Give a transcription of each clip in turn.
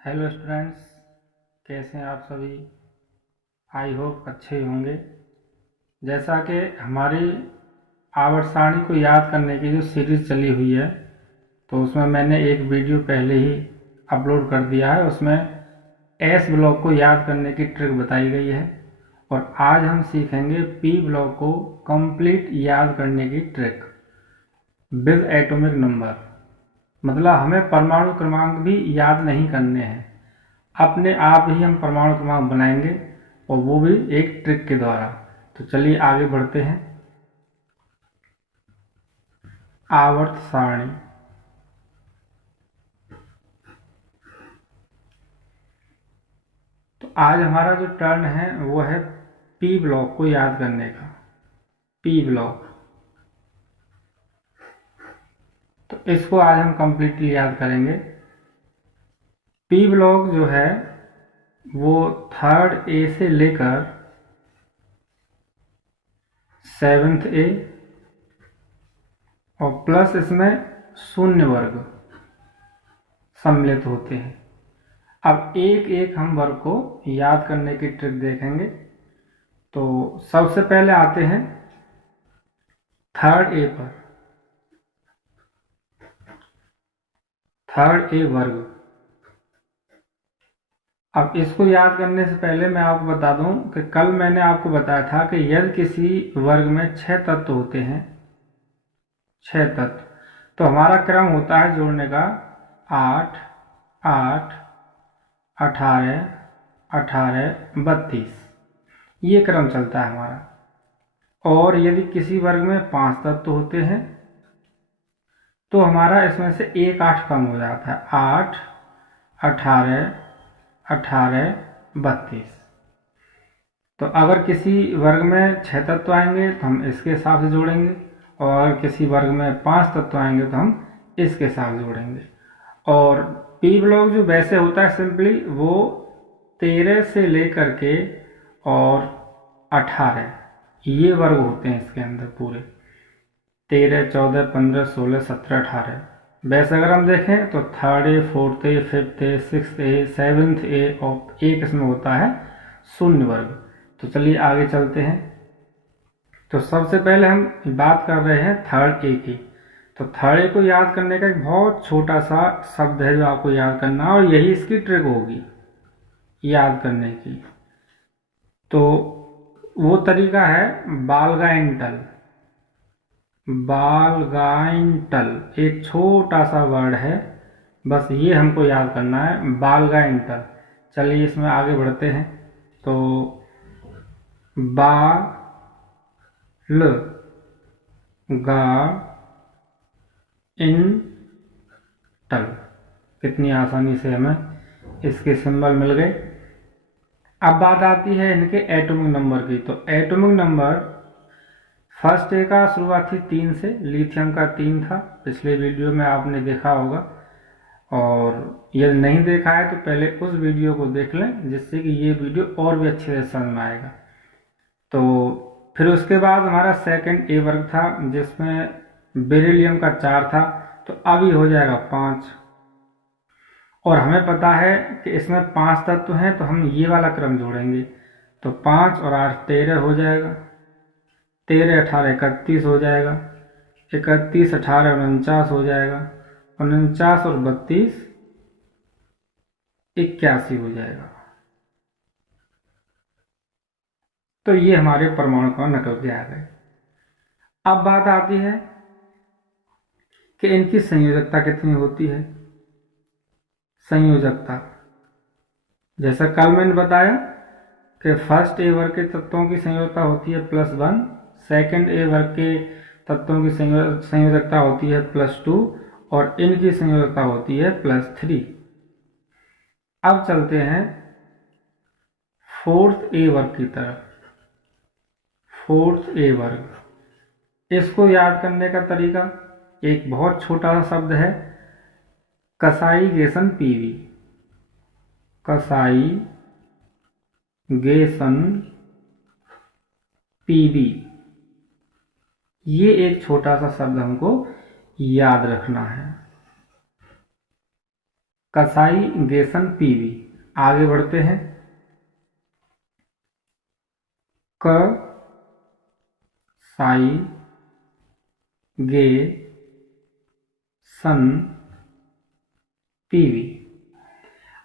Hello students, कैसे हैं आप सभी। आई होप अच्छे होंगे। जैसा कि हमारी आवर्त सारणी को याद करने की जो सीरीज़ चली हुई है, तो उसमें मैंने एक वीडियो पहले ही अपलोड कर दिया है। उसमें एस ब्लॉक को याद करने की ट्रिक बताई गई है और आज हम सीखेंगे पी ब्लॉक को कंप्लीट याद करने की ट्रिक विद एटॉमिक नंबर। मतलब हमें परमाणु क्रमांक भी याद नहीं करने हैं, अपने आप ही हम परमाणु क्रमांक बनाएंगे और वो भी एक ट्रिक के द्वारा। तो चलिए आगे बढ़ते हैं। आवर्त सारणी। तो आज हमारा जो टर्न है वो है पी ब्लॉक को याद करने का। पी ब्लॉक, तो इसको आज हम कंप्लीटली याद करेंगे। पी ब्लॉक जो है वो थर्ड ए से लेकर 7th ए और प्लस इसमें शून्य वर्ग सम्मिलित होते हैं। अब एक एक हम वर्ग को याद करने की ट्रिक देखेंगे। तो सबसे पहले आते हैं थर्ड ए पर। थर्ड ए वर्ग। अब इसको याद करने से पहले मैं आपको बता दूं कि कल मैंने आपको बताया था कि यदि किसी वर्ग में 6 तत्व होते हैं, 6 तत्व, तो हमारा क्रम होता है जोड़ने का 8, 8, 18, 18, 32। ये क्रम चलता है हमारा। और यदि किसी वर्ग में 5 तत्व होते हैं तो हमारा इसमें से एक 8 कम हो जाता है। 8, 18, 18, 32। तो अगर किसी वर्ग में 6 तत्व आएंगे तो हम इसके हिसाब से जोड़ेंगे, और अगर किसी वर्ग में 5 तत्व आएंगे तो हम इसके साथ जोड़ेंगे। और पी ब्लॉक जो वैसे होता है सिंपली वो 13 से लेकर के और 18 ये वर्ग होते हैं इसके अंदर पूरे। 13, 14, 15, 16, 17, 18। वैसे अगर हम देखें तो third A, fourth A, fifth A, sixth A, 7th ए और एक इसमें होता है शून्य वर्ग। तो चलिए आगे चलते हैं। तो सबसे पहले हम बात कर रहे हैं थर्ड ए की। तो थर्ड ए को याद करने का एक बहुत छोटा सा शब्द है जो आपको याद करना है, और यही इसकी ट्रिक होगी याद करने की। तो वो तरीका है बालगाइंटल। बालगाइंटल एक छोटा सा वर्ड है, बस ये हमको याद करना है, बालगाइंटल। चलिए इसमें आगे बढ़ते हैं। तो बा ल गा इन टल, कितनी आसानी से हमें इसके सिंबल मिल गए। अब बात आती है इनके एटॉमिक नंबर की। तो एटॉमिक नंबर फर्स्ट ए का शुरुआती 3 से, लिथियम का 3 था, पिछले वीडियो में आपने देखा होगा। और यदि नहीं देखा है तो पहले उस वीडियो को देख लें, जिससे कि ये वीडियो और भी अच्छे से समझ में आएगा। तो फिर उसके बाद हमारा सेकंड ए वर्ग था जिसमें बेरिलियम का 4 था, तो अब ये हो जाएगा 5। और हमें पता है कि इसमें 5 तत्व हैं, तो हम ये वाला क्रम जोड़ेंगे। तो 5 और 8 13 हो जाएगा, 13, 18, 31 हो जाएगा, 31, 18, 49 हो जाएगा, 49 और 32 81 हो जाएगा। तो ये हमारे परमाणु क्रम निकल के आ गए। अब बात आती है कि इनकी संयोजकता कितनी होती है। संयोजकता, जैसा कल मैंने बताया कि फर्स्ट ए वर्ग के तत्वों की संयोजकता होती है +1, सेकंड ए वर्ग के तत्वों की संयोजकता होती है +2 और इनकी संयोजकता होती है +3। अब चलते हैं फोर्थ ए वर्ग की तरफ। फोर्थ ए वर्ग, इसको याद करने का तरीका एक बहुत छोटा सा शब्द है, कसाई-गेसन पीवी। कसाई-गेसन पीवी, ये एक छोटा सा शब्द हमको याद रखना है। कसाई गेसन पीवी। आगे बढ़ते हैं। क साई गे सन पीवी।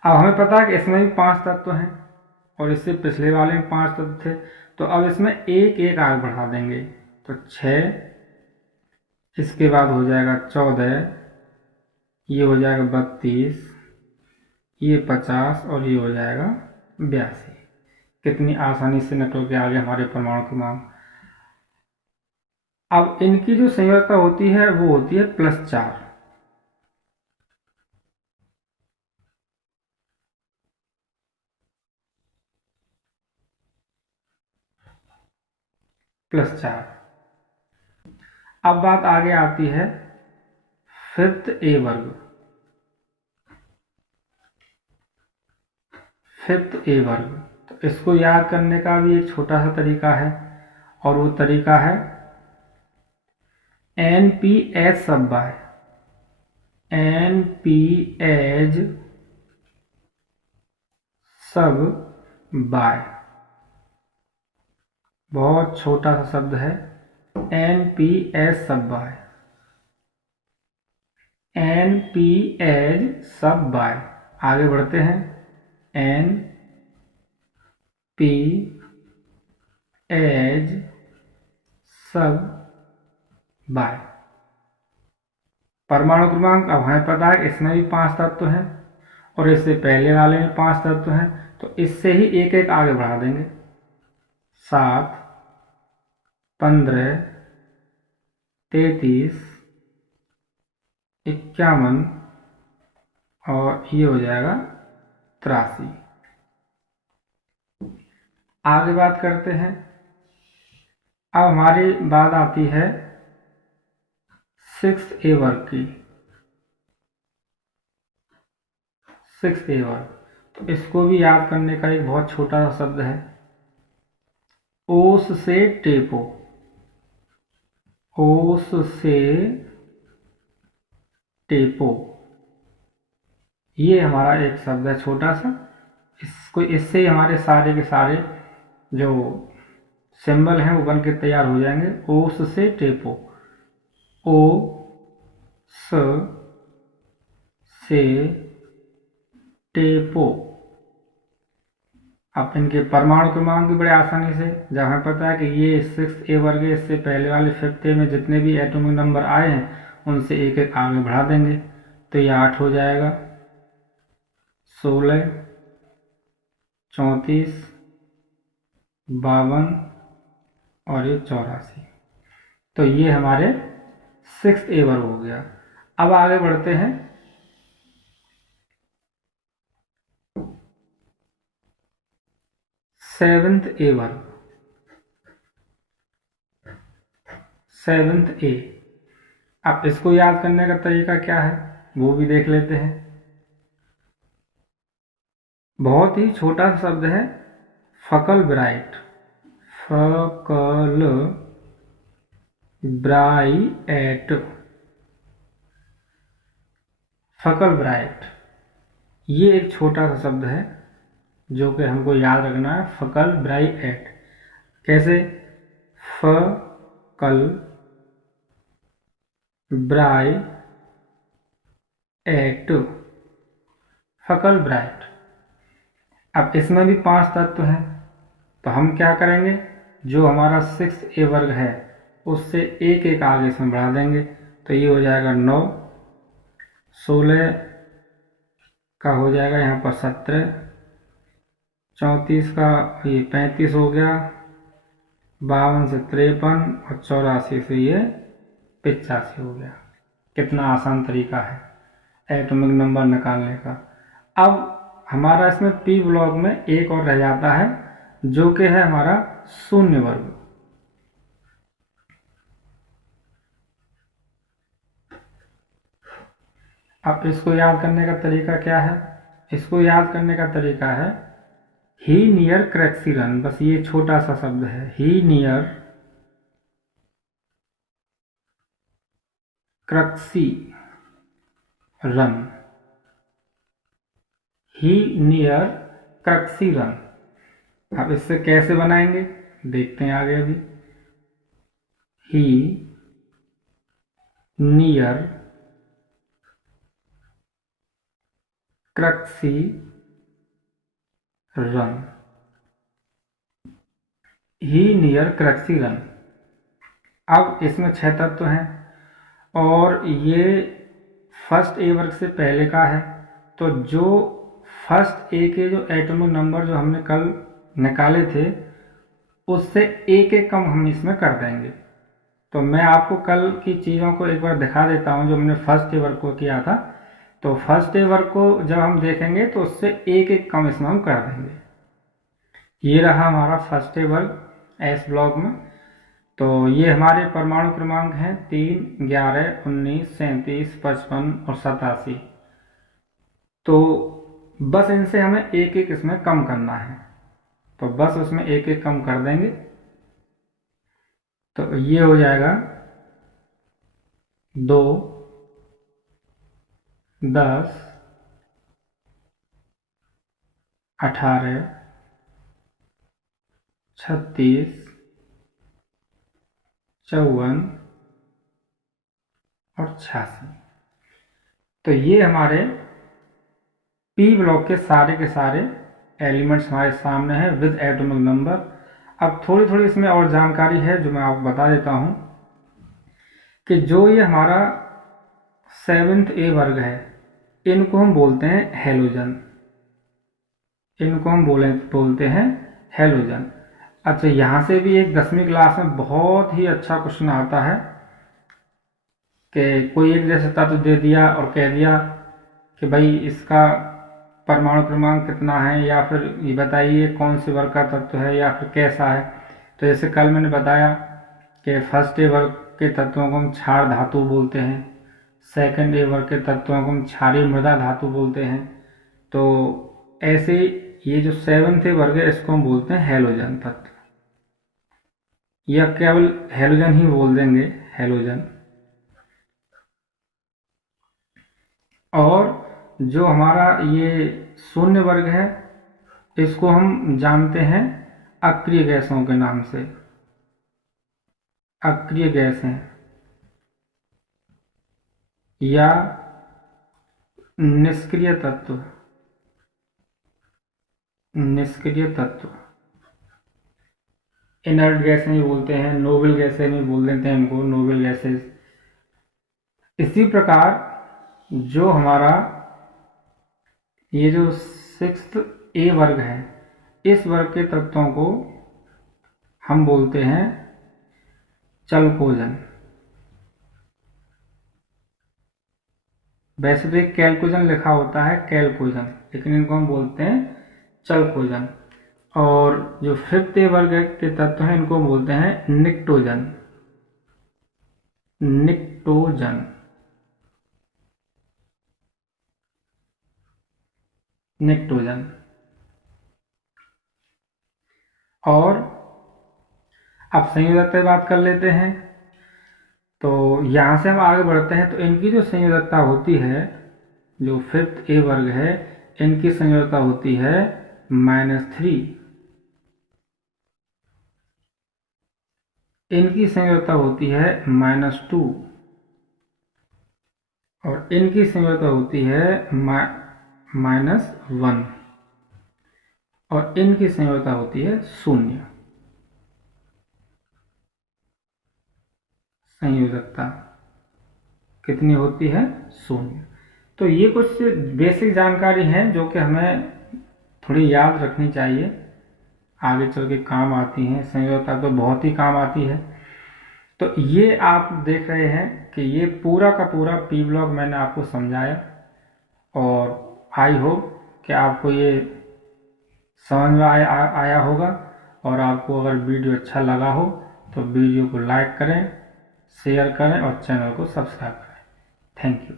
अब हमें पता है कि इसमें भी 5 तत्व हैं और इससे पिछले वाले में 5 तत्व थे, तो अब इसमें एक एक आगे बढ़ा देंगे। तो 6, इसके बाद हो जाएगा 14, ये हो जाएगा 32, ये 50 और ये हो जाएगा 82। कितनी आसानी से निकल के आ गए हमारे परमाणु क्रमांक। अब इनकी जो संयोजकता होती है वो होती है +4। +4। अब बात आगे आती है 5th A वर्ग। 5th A वर्ग, तो इसको याद करने का भी एक छोटा सा तरीका है और वो तरीका है NP सब बाय। NP सब बाय, बहुत छोटा सा शब्द है। NP सब बाय, NP सब बाय। आगे बढ़ते हैं। NP सब बाय। परमाणु क्रमांक अब हमें पता है इसमें भी 5 तत्व हैं और इससे पहले वाले में 5 तत्व हैं, तो इससे ही एक एक आगे बढ़ा देंगे। 7, 15, 33, 51 और ये हो जाएगा 83। आगे बात करते हैं। अब हमारी बात आती है 6th A वर्ग की। 6th A वर्ग, तो इसको भी याद करने का एक बहुत छोटा सा शब्द है। ओस से टेपो। ओस से टेपो, ये हमारा एक शब्द है छोटा सा। इसको इससे ही हमारे सारे के सारे जो सिंबल हैं वो बन के तैयार हो जाएंगे। ओस से टेपो। ओ स से टेपो। अब इनके परमाणु क्रमांक भी बड़े आसानी से, जब हमें पता है कि ये 6th A वर्ग है, इससे पहले वाले 5th A में जितने भी एटॉमिक नंबर आए हैं उनसे एक एक आगे बढ़ा देंगे। तो ये 8 हो जाएगा, 16, 34, 52 और ये 84। तो ये हमारे 6th A वर्ग हो गया। अब आगे बढ़ते हैं 7th A वर्ग। 7th A, अब इसको याद करने का तरीका क्या है वो भी देख लेते हैं। बहुत ही छोटा सा शब्द है, फकल ब्राइट। फकल ब्राइट। फकल ब्राइट, ये एक छोटा सा शब्द है जो कि हमको याद रखना है। फकल ब्राइट कैसे? फकल ब्राइट, फकल ब्राइट। अब इसमें भी 5 तत्व हैं, तो हम क्या करेंगे, जो हमारा 6th A वर्ग है उससे एक एक आगे इसमें बढ़ा देंगे। तो ये हो जाएगा 9, 16 का हो जाएगा यहाँ पर 17, 34 का ये 35 हो गया, 52 से 53 और 84 से ये 85 हो गया। कितना आसान तरीका है एटॉमिक नंबर निकालने का। अब हमारा इसमें P ब्लॉक में एक और रह जाता है जो कि है हमारा 0 वर्ग। अब इसको याद करने का तरीका क्या है? इसको याद करने का तरीका है ही नियर क्रैक्सीरन। बस ये छोटा सा शब्द है, ही नियर क्रक्सी रन। ही नियर क्रक्सी रन। अब इससे कैसे बनाएंगे देखते हैं आगे अभी। ही नियर क्रक्सी रन। ही नियर क्रक्सी रन। अब इसमें 6 तत्व हैं और ये फर्स्ट ए वर्ग से पहले का है, तो जो फर्स्ट ए के जो एटॉमिक नंबर जो हमने कल निकाले थे उससे एक एक कम हम इसमें कर देंगे। तो मैं आपको कल की चीज़ों को एक बार दिखा देता हूँ जो हमने फर्स्ट ए वर्ग को किया था। तो फर्स्ट ए वर्ग को जब हम देखेंगे तो उससे एक एक कम इसमें हम कर देंगे। ये रहा हमारा फर्स्ट ए वर्ग एस ब्लॉक में। तो ये हमारे परमाणु क्रमांक हैं 3, 11, 19, 37, 55 और 87। तो बस इनसे हमें एक एक इसमें कम करना है, तो बस उसमें एक एक कम कर देंगे। तो ये हो जाएगा 2, 10, 18, 36, 54 और 86। तो ये हमारे पी ब्लॉक के सारे एलिमेंट्स हमारे सामने हैं विद एटॉमिक नंबर। अब थोड़ी थोड़ी इसमें और जानकारी है जो मैं आपको बता देता हूँ कि जो ये हमारा 7th ए वर्ग है इनको हम बोलते हैं हैलोजन। इनको हम बोलते हैं हैलोजन। अच्छा, यहाँ से भी एक 10वीं क्लास में बहुत ही अच्छा क्वेश्चन आता है कि कोई एक जैसा तत्व दे दिया और कह दिया कि भाई इसका परमाणु क्रमांक कितना है, या फिर ये बताइए कौन से वर्ग का तत्व है या फिर कैसा है। तो जैसे कल मैंने बताया कि फर्स्ट ए वर्ग के तत्वों को हम क्षार धातु बोलते हैं, सेकंड ए वर्ग के तत्वों को हम क्षारीय मृदा धातु बोलते हैं। तो ऐसे ये जो 7th ए वर्ग है इसको हम बोलते हैं हैलोजन तत्व, या केवल हैलोजन ही बोल देंगे, हैलोजन। और जो हमारा ये 0 वर्ग है इसको हम जानते हैं अक्रिय गैसों के नाम से। अक्रिय गैस हैं या निष्क्रिय तत्व। निष्क्रिय तत्व इनर्ट गैसें भी बोलते हैं, नोबल गैसें भी बोल देते हैं इनको, नोबल गैसेस। इसी प्रकार जो हमारा ये जो 6th ए वर्ग है इस वर्ग के तत्वों को हम बोलते हैं चल्कोजन। वैसे तो एक कैल्कोजन लिखा होता है, कैल्कोजन, लेकिन इनको हम बोलते हैं चल्कोजन। और जो 5th ए वर्ग के तत्व हैं इनको बोलते हैं निक्टोजन। निक्टोजन, निक्टोजन। और अब संयोजकता की बात कर लेते हैं। तो यहाँ से हम आगे बढ़ते हैं। तो इनकी जो संयोजकता होती है, जो 5th ए वर्ग है इनकी संयोजकता होती है -3। इनकी संयोजकता होती है -2 और इनकी संयोजकता होती है -1 और इनकी संयोजकता होती है 0। संयोजकता कितनी होती है? 0। तो ये कुछ बेसिक जानकारी है जो कि हमें थोड़ी याद रखनी चाहिए, आगे चल के काम आती हैं। संयोजकता तो बहुत ही काम आती है। तो ये आप देख रहे हैं कि ये पूरा का पूरा पी ब्लॉक मैंने आपको समझाया और आई होप कि आपको ये समझ में आया होगा। और आपको अगर वीडियो अच्छा लगा हो तो वीडियो को लाइक करें, शेयर करें और चैनल को सब्सक्राइब करें। Thank you.